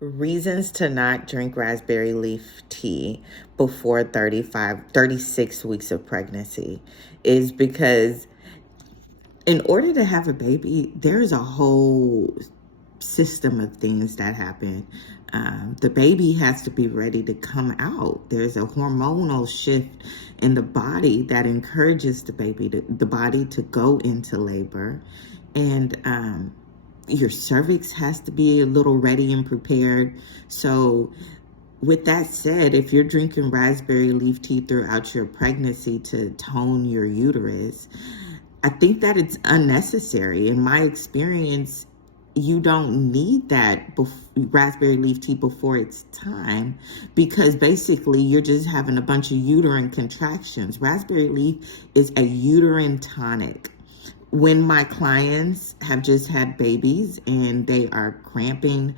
Reasons to not drink raspberry leaf tea before 36 weeks of pregnancy is because in order to have a baby, there's a whole system of things that happen. The baby has to be ready to come out. There's a hormonal shift in the body that encourages the body to go into labor. And your cervix has to be a little ready and prepared. So with that said, if you're drinking raspberry leaf tea throughout your pregnancy to tone your uterus, I think that it's unnecessary. In my experience, you don't need that raspberry leaf tea before it's time, because basically you're just having a bunch of uterine contractions. Raspberry leaf is a uterine tonic. When my clients have just had babies and they are cramping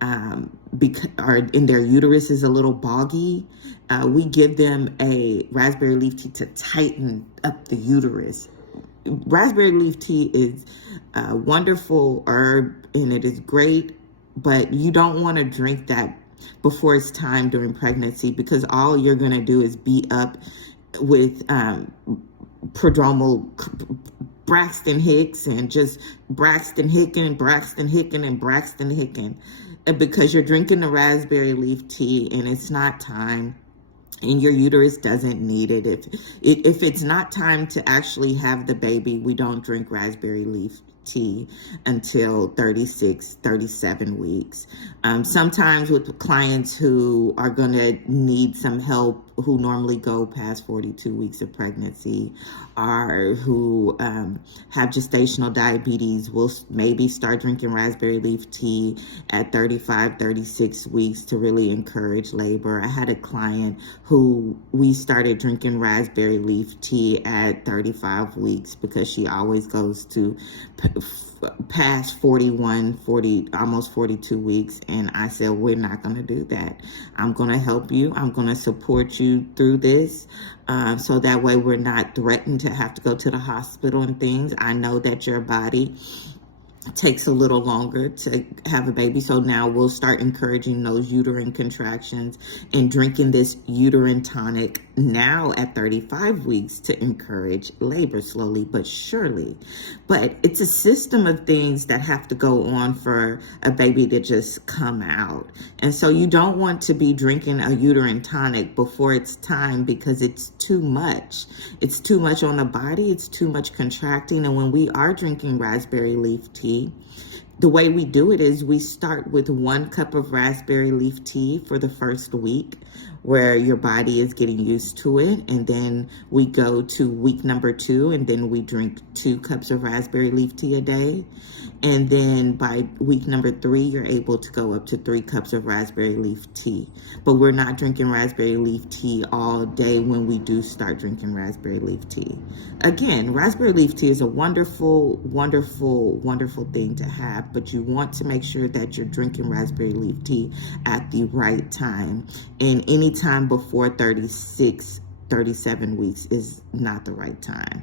and their uterus is a little boggy, we give them a raspberry leaf tea to tighten up the uterus. Raspberry leaf tea is a wonderful herb and it is great, but you don't want to drink that before it's time during pregnancy, because all you're going to do is be up with prodromal Braxton Hicks and just Braxton Hicken and Braxton Hicken, because you're drinking the raspberry leaf tea and it's not time. And your uterus doesn't need it. If it's not time to actually have the baby, we don't drink raspberry leaf tea until 36, 37 weeks. Sometimes with clients who are going to need some help, who normally go past 42 weeks of pregnancy, or who have gestational diabetes, will maybe start drinking raspberry leaf tea at 35, 36 weeks to really encourage labor. I had a client who we started drinking raspberry leaf tea at 35 weeks because she always goes to past 41, 40, almost 42 weeks. And I said, we're not going to do that. I'm going to help you. I'm going to support you through this. So that way we're not threatened to have to go to the hospital and things. I know that your body takes a little longer to have a baby. So now we'll start encouraging those uterine contractions and drinking this uterine tonic now at 35 weeks to encourage labor slowly but surely. But it's a system of things that have to go on for a baby to just come out. And so you don't want to be drinking a uterine tonic before it's time, because it's too much. It's too much on the body. It's too much contracting. And when we are drinking raspberry leaf tea, the way we do it is we start with 1 cup of raspberry leaf tea for the first week, where your body is getting used to it. And then we go to week number 2, and then we drink 2 cups of raspberry leaf tea a day. And then by week number 3, you're able to go up to 3 cups of raspberry leaf tea. But we're not drinking raspberry leaf tea all day when we do start drinking raspberry leaf tea. Again, raspberry leaf tea is a wonderful, wonderful, wonderful thing to have, but you want to make sure that you're drinking raspberry leaf tea at the right time. And any time before 36, 37 weeks is not the right time.